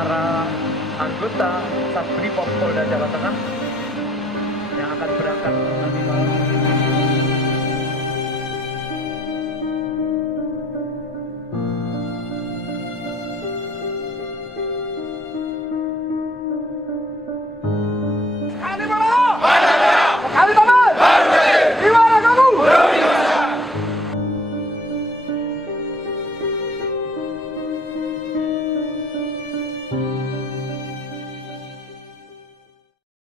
para anggota Satbrimob Polda Jawa Tengah yang akan berangkat nanti malam